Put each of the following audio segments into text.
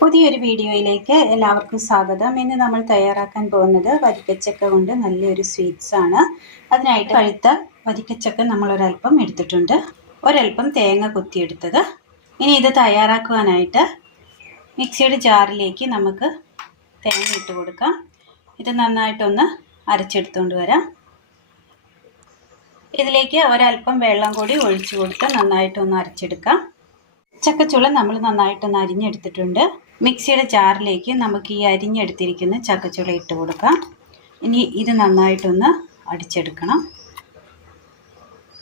പുതിയൊരു വീഡിയോയിലേക്ക് എല്ലാവർക്കും സ്വാഗതം. ഇന്ന് നമ്മൾ തയ്യാറാക്കാൻ പോകുന്നത് വരിക്കച്ചക്ക കൊണ്ട് നല്ലൊരു സ്വീറ്റ്സ് ആണ്. അതിനായിട്ട് പഴുത്ത വരിക്കച്ചക്ക നമ്മൾ ഒരല്പം എടുത്തിട്ടുണ്ട്, ഒരല്പം തേങ്ങ കുത്തിയെടുത്തത്. ഇനി ഇത് തയ്യാറാക്കുവാനായിട്ട് മിക്സിയുടെ ജാറിലേക്ക് നമുക്ക് തേങ്ങ ഇട്ട് കൊടുക്കാം. ഇത് നന്നായിട്ടൊന്ന് അരച്ചെടുത്തുകൊണ്ട് വരാം. ഇതിലേക്ക് ഒരല്പം വെള്ളം കൂടി ഒഴിച്ചു കൊടുത്ത് നന്നായിട്ടൊന്ന് അരച്ചെടുക്കാം. ചക്കച്ചുള നമ്മൾ നന്നായിട്ടൊന്ന് അരിഞ്ഞെടുത്തിട്ടുണ്ട്. മിക്സിയുടെ ജാറിലേക്ക് നമുക്ക് ഈ അരിഞ്ഞെടുത്തിരിക്കുന്ന ചക്കച്ചുള ഇട്ട് കൊടുക്കാം. ഇനി ഇത് നന്നായിട്ടൊന്ന് അടിച്ചെടുക്കണം.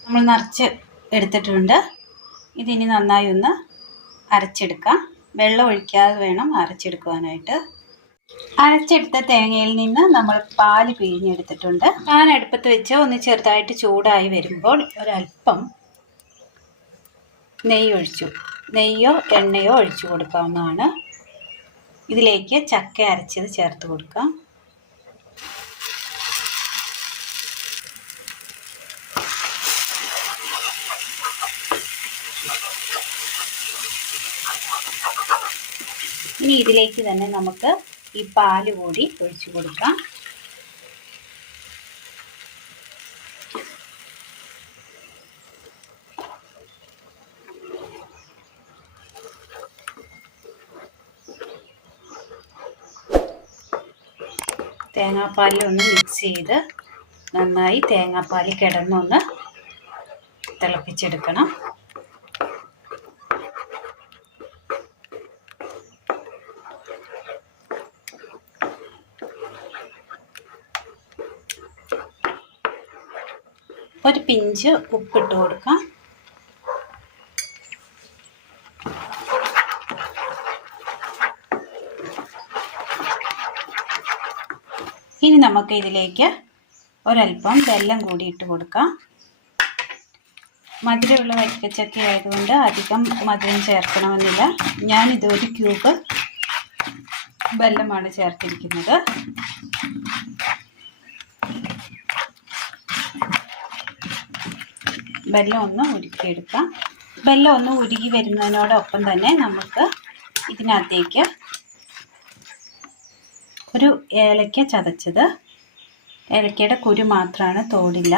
നമ്മൾ നിറച്ച് എടുത്തിട്ടുണ്ട്. ഇതിനി നന്നായി ഒന്ന് അരച്ചെടുക്കാം. വെള്ളം ഒഴിക്കാതെ വേണം അരച്ചെടുക്കുവാനായിട്ട്. അരച്ചെടുത്ത തേങ്ങയിൽ നിന്ന് നമ്മൾ പാല് പിഴിഞ്ഞെടുത്തിട്ടുണ്ട്. പാൻ അടുപ്പത്ത് വെച്ച് ഒന്ന് ചെറുതായിട്ട് ചൂടായി വരുമ്പോൾ ഒരല്പം നെയ്യോ എണ്ണയോ ഒഴിച്ചു കൊടുക്കാവുന്നതാണ്. ഇതിലേക്ക് ചക്ക അരച്ചത് ചേർത്ത് കൊടുക്കാം. ഇനി ഇതിലേക്ക് തന്നെ നമുക്ക് ഈ പാല് കൂടി ഒഴിച്ചു കൊടുക്കാം. തേങ്ങാപ്പാലിലൊന്ന് മിക്സ് ചെയ്ത് നന്നായി തേങ്ങാപ്പാലിൽ കിടന്നൊന്ന് തിളപ്പിച്ചെടുക്കണം. ഒരു പിഞ്ച് ഉപ്പിട്ട് കൊടുക്കാം. ഇനി നമുക്ക് ഇതിലേക്ക് ഒരല്പം വെല്ലം കൂടി ഇട്ട് കൊടുക്കാം. മധുരമുള്ള വരിക്കച്ചക്ക ആയതുകൊണ്ട് അധികം മധുരം ചേർക്കണമെന്നില്ല. ഞാനിത് ഒരു ക്യൂബ് വെല്ലമാണ് ചേർത്തിരിക്കുന്നത്. വെല്ലം ഒന്ന് ഉരുക്കിയെടുക്കാം. വെല്ലം ഒന്ന് ഉരുകി വരുന്നതിനോടൊപ്പം തന്നെ നമുക്ക് ഇതിനകത്തേക്ക് ഒരു ഏലക്ക ചതച്ചത്, ഏലക്കയുടെ കുരു മാത്രമാണ്, തോടില്ല.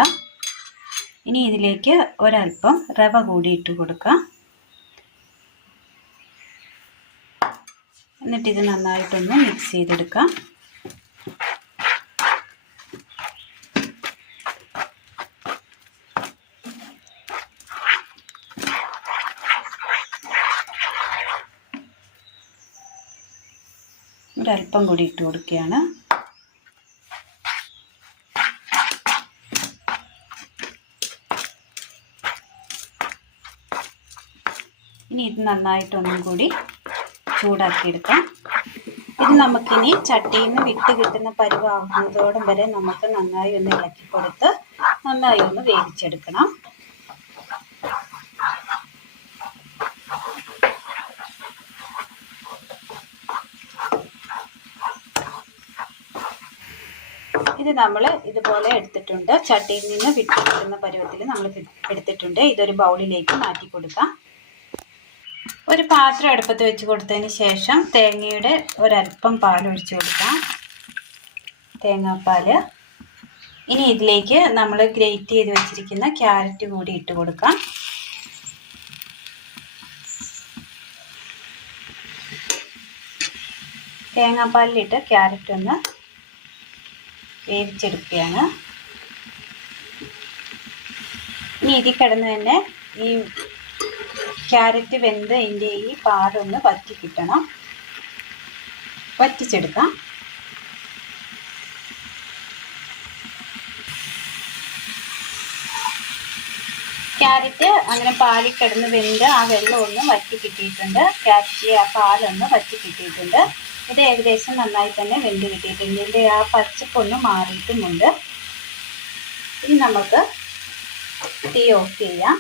ഇനി ഇതിലേക്ക് ഒരല്പം റവ കൂടി ഇട്ട് കൊടുക്കാം. എന്നിട്ട് ഇത് നന്നായിട്ടൊന്ന് മിക്സ് ചെയ്തെടുക്കാം. ഒരല്പം കൂടി ഇട്ട് കൊടുക്കുകയാണ്. ഇനി ഇത് നന്നായിട്ടൊന്നും കൂടി ചൂടാക്കിയെടുക്കാം. ഇത് നമുക്കിനി ചട്ടിയിൽ നിന്ന് വിട്ട് കിട്ടുന്ന പരുവാകുന്നതോടും വരെ നമുക്ക് നന്നായി ഒന്ന് ഇളക്കി കൊടുത്ത് നന്നായി ഒന്ന് വേവിച്ചെടുക്കണം. ഇത് നമ്മൾ ഇതുപോലെ എടുത്തിട്ടുണ്ട്. ചട്ടിയിൽ നിന്ന് വിട്ട് കിട്ടുന്ന പരുവത്തിൽ നമ്മൾ എടുത്തിട്ടുണ്ട്. ഇതൊരു ബൗളിലേക്ക് മാറ്റി കൊടുക്കാം. ഒരു പാത്രം അടുപ്പത്ത് വെച്ച് കൊടുത്തതിന് ശേഷം തേങ്ങയുടെ ഒരല്പം പാൽ ഒഴിച്ചു കൊടുക്കാം, തേങ്ങാപ്പാൽ. ഇനി ഇതിലേക്ക് നമ്മൾ ഗ്രേറ്റ് ചെയ്ത് വെച്ചിരിക്കുന്ന ക്യാരറ്റ് കൂടി ഇട്ട് കൊടുക്കാം. തേങ്ങാപ്പാലിലിട്ട് ക്യാരറ്റ് ഒന്ന് വേവിച്ചെടുക്കുകയാണ്. ഇനി ഇതിൽ കിടന്ന് തന്നെ ഈ ക്യാരറ്റ് വെന്ത് അതിൻ്റെ ഈ പാലൊന്ന് വറ്റി കിട്ടണം. വറ്റിച്ചെടുക്കാം. ക്യാരറ്റ് അങ്ങനെ പാലിൽ കിടന്ന് വെന്ത് ആ വെള്ളം ഒന്ന് വറ്റി കിട്ടിയിട്ടുണ്ട്. ക്യാരറ്റ് ആ പാലൊന്ന് വറ്റി കിട്ടിയിട്ടുണ്ട്. ഇത് ഏകദേശം നന്നായി തന്നെ വെന്ത് കിട്ടിയിട്ടുണ്ട്. ഇതിൻ്റെ ആ പച്ചപ്പൊന്ന് മാറിയിട്ടുമുണ്ട്. ഇനി നമുക്ക് തീ ഓഫ് ചെയ്യാം.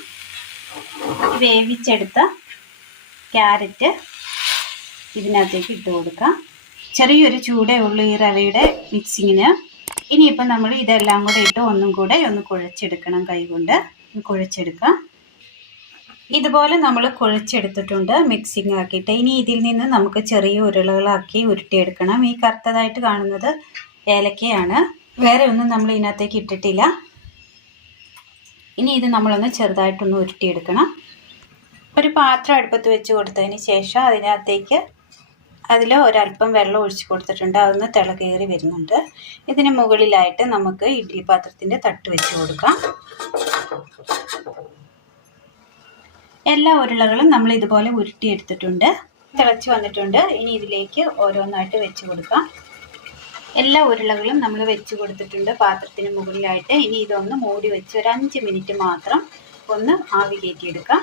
വേവിച്ചെടുത്ത ക്യാരറ്റ് ഇതിനകത്തേക്ക് ഇട്ട് കൊടുക്കാം. ചെറിയൊരു ചൂടേ ഉള്ളൂ ഈ റവയുടെ മിക്സിങ്ങിന്. ഇനിയിപ്പോൾ നമ്മൾ ഇതെല്ലാം കൂടെ ഇട്ട് ഒന്നും കൂടെ ഒന്ന് കുഴച്ചെടുക്കണം. കൈ കൊണ്ട് കുഴച്ചെടുക്കാം. ഇതുപോലെ നമ്മൾ കുഴച്ചെടുത്തിട്ടുണ്ട് മിക്സിങ് ആക്കിയിട്ട്. ഇനി ഇതിൽ നിന്ന് നമുക്ക് ചെറിയ ഉരുളകളാക്കി ഉരുട്ടിയെടുക്കണം. ഈ കറുത്തതായിട്ട് കാണുന്നത് ഏലക്കയാണ്, വേറെ ഒന്നും നമ്മൾ ഇതിനകത്തേക്ക് ഇട്ടിട്ടില്ല. ഇനി ഇത് നമ്മളൊന്ന് ചെറുതായിട്ടൊന്ന് ഉരുട്ടിയെടുക്കണം. ഒരു പാത്രം അടുപ്പത്ത് വെച്ച് കൊടുത്തതിന് ശേഷം അതിൽ ഒരല്പം വെള്ളം ഒഴിച്ച് കൊടുത്തിട്ടുണ്ട്. അതൊന്ന് തിളകേറി വരുന്നുണ്ട്. ഇതിന് മുകളിലായിട്ട് നമുക്ക് ഇഡ്ഡലി പാത്രത്തിൻ്റെ തട്ട് വെച്ച് കൊടുക്കാം. എല്ലാ ഉരുളകളും നമ്മൾ ഇതുപോലെ ഉരുട്ടിയെടുത്തിട്ടുണ്ട്. തിളച്ച് വന്നിട്ടുണ്ട്. ഇനി ഇതിലേക്ക് ഓരോന്നായിട്ട് വെച്ച് കൊടുക്കാം. എല്ലാ ഉരുളകളും നമ്മൾ വെച്ച് കൊടുത്തിട്ടുണ്ട് പാത്രത്തിന് മുകളിലായിട്ട്. ഇനി ഇതൊന്ന് മൂടി വെച്ച് ഒരു 5 മിനിറ്റ് മാത്രം ഒന്ന് ആവി കയറ്റിയെടുക്കാം.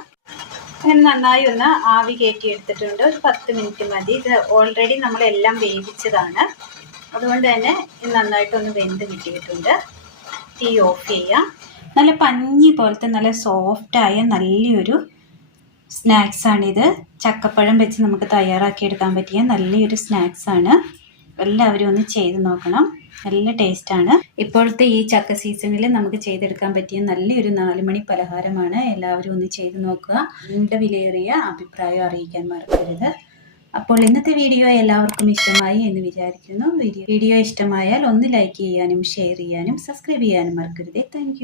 അങ്ങനെ നന്നായി ഒന്ന് ആവി കയറ്റിയെടുത്തിട്ടുണ്ട്. ഒരു 10 മിനിറ്റ് മതി. ഇത് ഓൾറെഡി നമ്മളെല്ലാം വേവിച്ചതാണ്, അതുകൊണ്ട് തന്നെ ഇത് നന്നായിട്ടൊന്ന് വെന്ത് കിട്ടിയിട്ടുണ്ട്. തീ ഓഫ് ചെയ്യാം. നല്ല പഞ്ഞി പോലത്തെ നല്ല സോഫ്റ്റായ നല്ലൊരു സ്നാക്സാണിത്. ചക്കപ്പഴം വെച്ച് നമുക്ക് തയ്യാറാക്കിയെടുക്കാൻ പറ്റിയ നല്ലൊരു സ്നാക്സാണ്. എല്ലാവരും ഒന്ന് ചെയ്ത് നോക്കണം. നല്ല ടേസ്റ്റാണ്. ഇപ്പോഴത്തെ ഈ ചക്ക സീസണിൽ നമുക്ക് ചെയ്തെടുക്കാൻ പറ്റിയ നല്ലൊരു 4 മണി പലഹാരമാണ്. എല്ലാവരും ഒന്ന് ചെയ്ത് നോക്കുക. നിങ്ങളുടെ വിലയേറിയ അഭിപ്രായം അറിയിക്കാൻ മറക്കരുത്. അപ്പോൾ ഇന്നത്തെ വീഡിയോ എല്ലാവർക്കും ഇഷ്ടമായി എന്ന് വിചാരിക്കുന്നു. വീഡിയോ ഇഷ്ടമായാൽ ഒന്ന് ലൈക്ക് ചെയ്യാനും ഷെയർ ചെയ്യാനും സബ്സ്ക്രൈബ് ചെയ്യാനും മറക്കരുത്. താങ്ക്